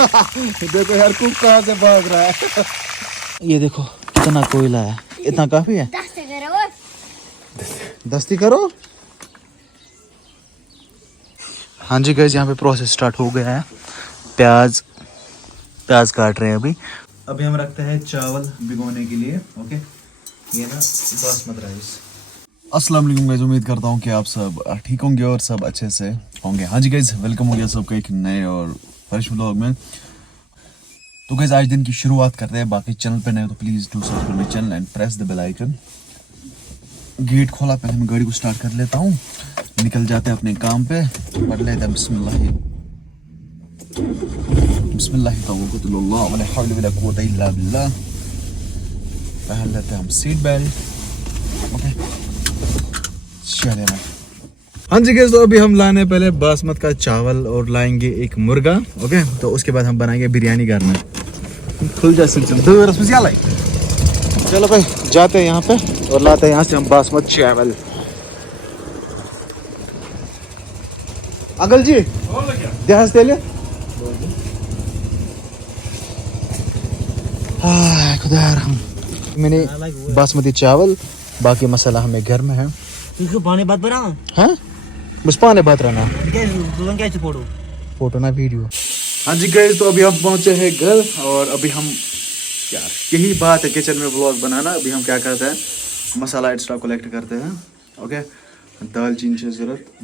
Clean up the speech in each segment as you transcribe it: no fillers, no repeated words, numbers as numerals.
देखो यार कुक कहाँ से भाग रहा है। ये देखो कितना कोयला है, इतना काफी है। दस्ती करो। हाँ जी गाइस, यहाँ पे प्रोसेस स्टार्ट हो गया है। प्याज काट रहे हैं अभी हम रखते हैं चावल भिगोने के लिए। ओके, ये ना बासमती राइस। अस्सलाम वालेकुम गाइस, उम्मीद करता हूँ कि आप सब ठीक होंगे और सब अच्छे से होंगे। हाँ जी गाइस, वेलकम हो गया सबका एक नए और फ्रेश व्लॉग में। तो गाइस आज दिन की शुरुआत करते हैं। बाकी चैनल पे नए हो तो please do subscribe my channel and press the bell icon. Gate खोला, पहले मैं गाड़ी को स्टार्ट कर लेता हूँ, निकल जाते हैं अपने काम पे। पढ़ लेते हैं बिस्मिल्लाह तवक्कुलुल्लाह वला हौला वला कुव्वता इल्ला बिल्लाह। पहन लेते हैं हम सीट बेल्ट। ओके चलिए ना। हाँ जी गाइस, तो अभी हम लाने पहले बासमती का चावल और लाएंगे एक मुर्गा। ओके, तो उसके बाद हम बनाएंगे बिरयानी घर में। खुल जा सिलसिला। चलो भाई जाते हैं यहाँ पे और लाते हैं यहाँ से हम बासमती चावल। अगल जी जहाज तेले खुदा हम मैंने बासमती चावल, बाकी मसाला हमें घर में है। पानी बात बना हाँ बस पानी बात रहना फोटो ना वीडियो। हाँ जी गाइस, तो अभी हम पहुंचे हैं घर और अभी हम यार यही बात है किचन में व्लॉग बनाना। अभी हम क्या करते हैं, मसाला एक्स्ट्रा कलेक्ट करते हैं। ओके, दालचीनी से जरूरत,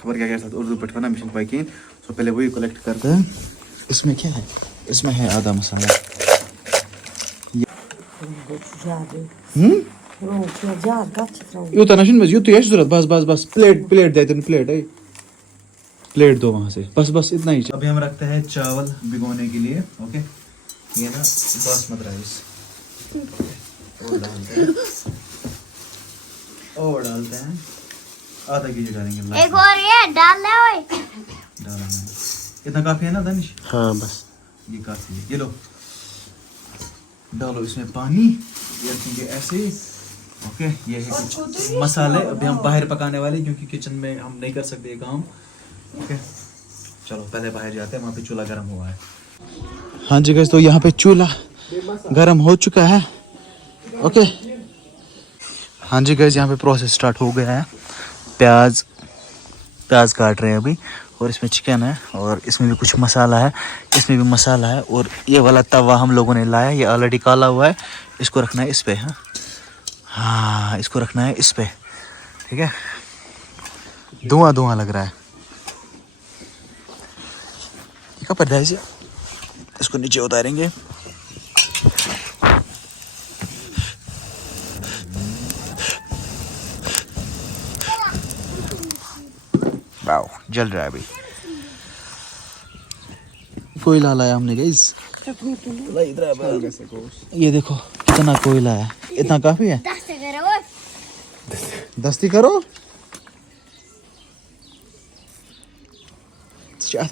खबर क्या क्या उर्दू पे वना मिशन पाकिन। तो पहले वही कलेक्ट करते हैं। इसमें क्या है, इसमें है आधा मसाला। यूता नशन में यूत ये जरूरत, बस बस बस प्लेट दे देन, प्लेट दो वहां से, बस बस इतना ही। अभी हम रखते हैं चावल भिगोने के लिए। ओके, ये ना बासमती राइस और डालते हैं आधा केजी डालेंगे। एक और ये डाल ले ओए। डालना है इतना काफी है ना दानिश? हाँ बस ये काफी है। ये लो डालो इसमें पानी, ये रखेंगे ऐसे। ओके, ये है कुछ मसाले। अभी हम बाहर पकाने वाले क्योंकि किचन में हम नहीं कर सकते ये काम। ओके चलो पहले बाहर जाते हैं, वहाँ पे चूल्हा गर्म हुआ है। हाँ जी गाइस, तो यहाँ पे चूल्हा गर्म हो चुका है। ओके हाँ जी गाइस, यहाँ पे प्रोसेस स्टार्ट हो गया है। प्याज काट रहे हैं अभी, और इसमें चिकन है और इसमें भी कुछ मसाला है, इसमें भी मसाला है। और ये वाला तवा हम लोगों ने लाया, ये ऑलरेडी काला हुआ है। इसको रखना है इस पे। हाँ इसको रखना है इस पे, ठीक है। धुआं लग रहा है। क्या पर है, इसको नीचे उतारेंगे। वाओ जल रहा है अभी। कोयला लाया हमने गाइस। ये देखो कितना कोयला है, इतना काफी है। दस्ती करो।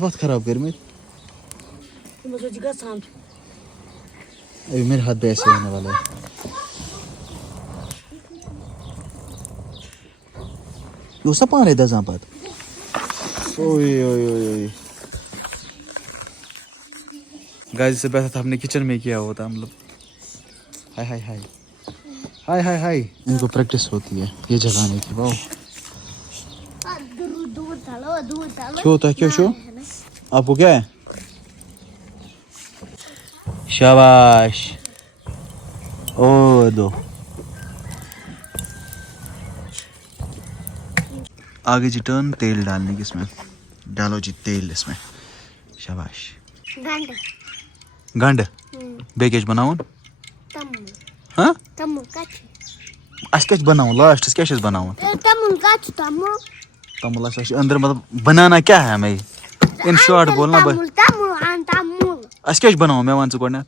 बात खराब कर में अभी मेरे हाथ पे ऐसे होने वाला है। यो सब पानी दस बात। ओए गाइस, से बेहतर था हमने किचन में किया होता। मतलब हाय इनको प्रैक्टिस होती है ये जलाने की। वाओ क्यों होता है, क्यों शो आपको क्या है? शाबाश। ओ दो आगे जी टर्न तेल डालने की, इसमें डालो जी तेल इसमें। शाबाश। गंड बेकेज बनाऊं हाँ अस क्या बनाऊं लास्ट क्या बनाऊं तमुल अंदर। मतलब बनाना क्या है हमें, इन शॉर्ट बोलना अस क्या बनाऊं मैं वन गोडनेथ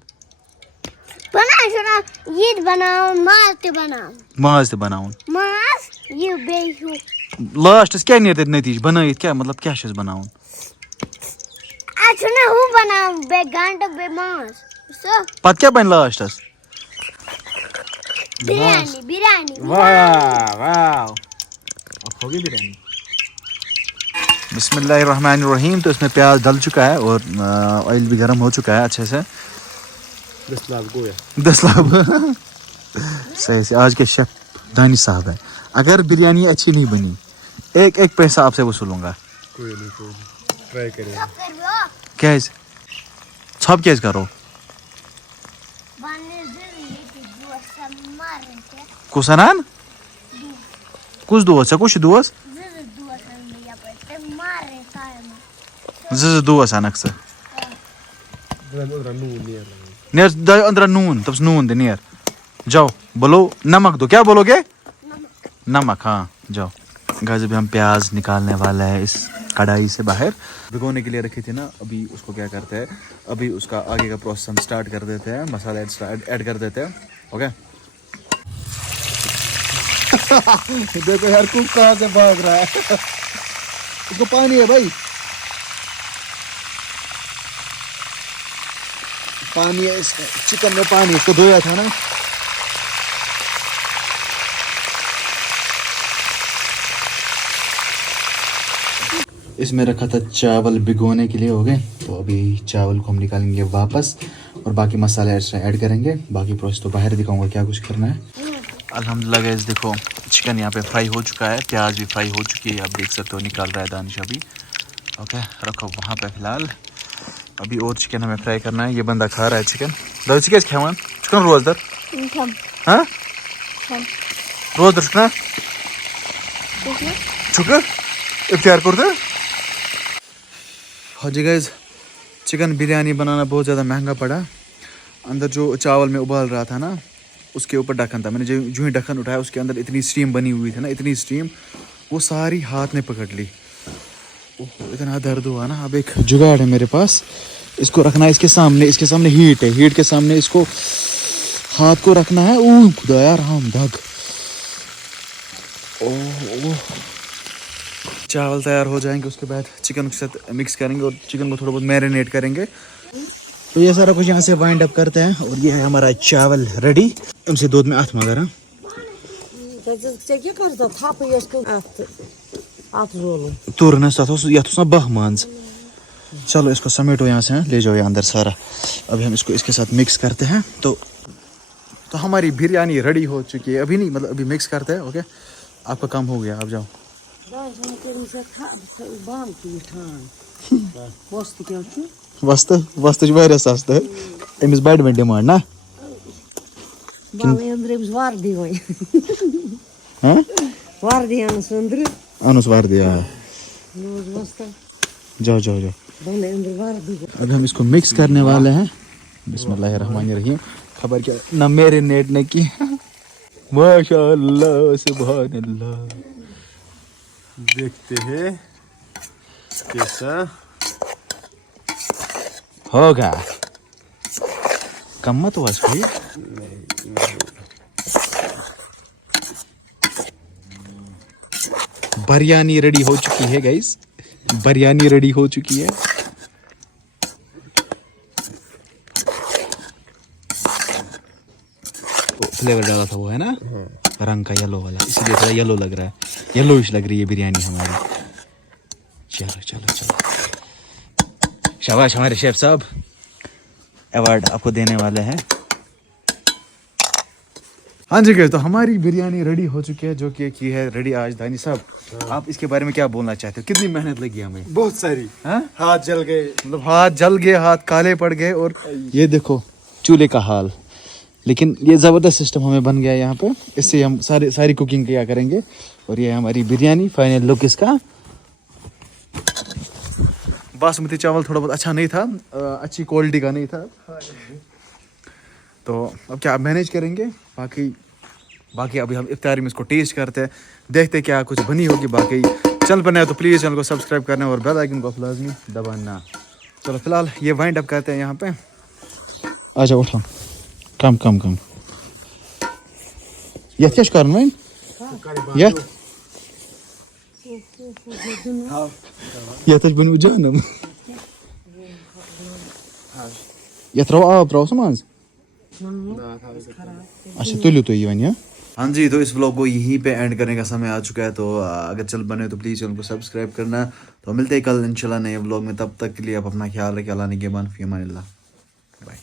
माज ते बनाऊं लास्ट क्या नीर नतीज बनाइत क्या, मतलब क्या बनाऊं पत क्या बन लास्टस बिरयानी। वाह होगी बिरयानी। बिस्मिल्लाहिर्रहमानिर्रहीम। तो इसमें प्याज डल चुका है और ऑयल भी गर्म हो चुका है अच्छे से। 10 लाख गोया 10 लाख सही से। आज के शेफ दानी साहब है। अगर बिरयानी अच्छी नहीं बनी एक एक पैसा आपसे वसूलूंगा। कोई नहीं ट्राई करेंगे। क्या छप क्या करो कुसनान कुछ दोस्त है कुछ दोस्त दोस्त अनक से नेर अंदर नून तब नून दे नेर जाओ बोलो नमक दो। क्या बोलोगे? नमक। हाँ जाओ। गाइस अभी हम प्याज निकालने वाला है इस कढ़ाई से बाहर। भिगोने के लिए रखी थी ना, अभी उसको क्या करते हैं, अभी उसका आगे का प्रोसेस हम स्टार्ट कर देते हैं। मसाला ऐड कर देते हैं। ओके देखो यार कुक कहाँ से भाग रहा है। इसको पानी है भाई, पानी है इसमें, चिकन में पानी। इसको धोया था ना। इसमें रखा था चावल भिगोने के लिए। हो गए तो अभी चावल को हम निकालेंगे वापस और बाकी मसाले ऐड करेंगे। बाकी प्रोसेस तो बाहर दिखाऊंगा क्या कुछ करना है। अल्हम्दुलिल्लाह गाइस देखो चिकन यहाँ पे फ्राई हो चुका है, प्याज भी फ्राई हो चुकी है। आप देख सकते हो निकाल रहा है दानिश अभी। ओके रखो वहाँ पे फिलहाल। अभी और चिकन हमें फ्राई करना है। ये बंदा खा रहा है चिकन। दो चिकन खावान चिकन रोज दर हाँ रोज दर चुकना चुक इफ्तार कर दे। हाँ जी गाइस चिकन बिरयानी बनाना बहुत ज़्यादा महंगा पड़ा। अंदर जो चावल में उबाल रहा था ना उसके ऊपर ढक्कन था। मैंने जो ही ढक्कन उठाया उसके अंदर इतनी स्टीम बनी हुई थी ना, इतनी स्टीम वो सारी हाथ ने पकड़ ली। ओह इतना दर्द हुआ ना। अब एक जुगाड़ है मेरे पास, इसको रखना है इसके सामने हीट है, हीट के सामने इसको हाथ को रखना है। ओह खुदाया राम दग। ओह चावल तैयार हो जाएंगे उसके बाद चिकन के साथ मिक्स करेंगे और चिकन को थोड़ा बहुत मैरिनेट करेंगे। तो ये सारा कुछ यहाँ से वाइंड अप करते हैं और ये है हमारा चावल रेडी। इनसे दूध में हाथ मगर तुरने साथ बह मांस। चलो इसको समेटो यहाँ से, ले जाओ यहाँ अंदर सारा। अभी हम इसको इसके साथ मिक्स करते हैं। तो हमारी बिरयानी रेडी हो चुकी है। अभी नहीं मतलब अभी मिक्स करते हैं। ओके आपका काम हो गया, आप जाओ। वस्तु वारिया सस्त है। अमिस बड़ में डिमांड ना अनुस वार्दी जाओ जाओ जाओ। अभी हम इसको मिक्स करने वाले हैं। बिस्मिल्लाहिर्रहमानिर्रहीम। खबर क्या ना मैरिनेट ने की। माशाअल्लाह सुभानअल्लाह। देखते हैं कैसा होगा। कम मत वास भाई। बिरयानी रेडी हो चुकी है गाइस, बिरयानी रेडी हो चुकी है। फ्लेवर डाला था वो है ना रंग का येलो वाला, इसलिए थोड़ा येलो लग रहा है। येलोइश लग रही है बिरयानी हमारी। चलो चलो चलो शाबाश हमारे शेफ साहब, अवार्ड आपको देने वाले हैं। हाँ जी गए तो हमारी बिरयानी रेडी हो चुकी है, जो कि की है रेडी आज। दानी साहब आप इसके बारे में क्या बोलना चाहते हो? कितनी मेहनत लगी हमें? बहुत सारी। हाथ जल गए, मतलब हाथ जल गए, हाथ काले पड़ गए। और ये देखो चूल्हे का हाल। लेकिन ये ज़बरदस्त सिस्टम हमें बन गया यहाँ पे। इससे हम सारी कुकिंग किया करेंगे। और ये हमारी बिरयानी फाइनल लुक इसका। बासमती चावल थोड़ा बहुत अच्छा नहीं था, अच्छी क्वालिटी का नहीं था। तो अब क्या मैनेज करेंगे। बाकी अभी हम इफ्तारी में इसको टेस्ट करते हैं, देखते क्या कुछ बनी होगी। बाकी चैनल पर नया तो प्लीज़ चैनल को सब्सक्राइब करना और बेल आइकन को लाजमी दबाना। चलो फिलहाल ये वाइंड अप करते हैं यहाँ पे। अच्छा उठाओ कम यह क्या कर वाइन यह बन जानम यह त्रो आब त्रो मज। अच्छा तुलियो तुम वन हाँ जी, तो इस व्लॉग को यहीं पे एंड करने का समय आ चुका है। तो अगर चल बने तो प्लीज़ चैनल को सब्सक्राइब करना। तो मिलते हैं कल इंशाल्लाह नए व्लॉग में, तब तक के लिए आप अपना ख्याल रखें। अल्लाह निगहबान, फ़ी अमानिल्लाह। बाय।